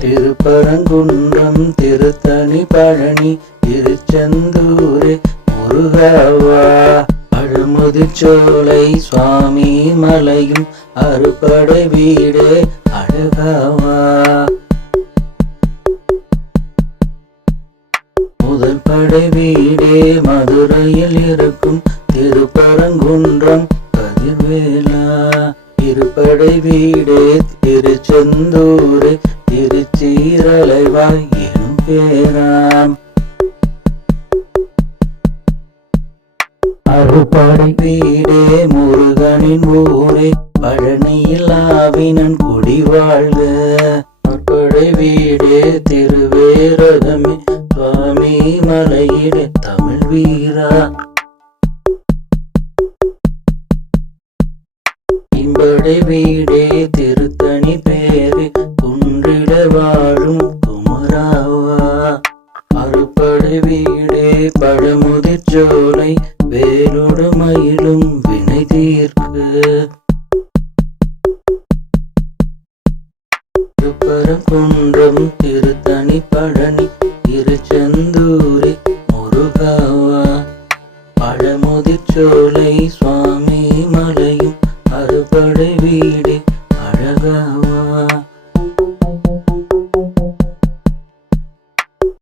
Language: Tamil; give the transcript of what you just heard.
திருப்பரங்குன்றம் திருத்தணி பழனி திருச்செந்தூரே முருகவா. அழுமுதிச்சோலை சுவாமி மலையும் அறுபடை வீடே அழகவா. முதல் படை வீடே மதுரையில் இருக்கும் திருப்பரங்குன்றம் கதிர்வேலா. திருப்படை வீடே திருச்செந்தூரே திருச்சீரலைவாய் எனும் பேராம். அறுபடை வீடே முருகனின் ஊரே பழனியில் ஆவினன் குடி வாழ்க. அறுபடை வீடே திருவேரகமே சுவாமி மலையிலே தமிழ் வீரா. இம்படை வீடே திருத்தணி பேரு குன்றிட வாழும் குமராவா. அறுபடை வீடே பழமுதிர் ஜோலை வேலோடு மயிலும் வினை தீர்க்கு. திருப்பரங்குன்றம் திருத்தணி பழனி திருச்செந்தூரி முருகாவா. பழமுதிர்ச்சோலை சுவாமி மலை வீடு அழகாவா?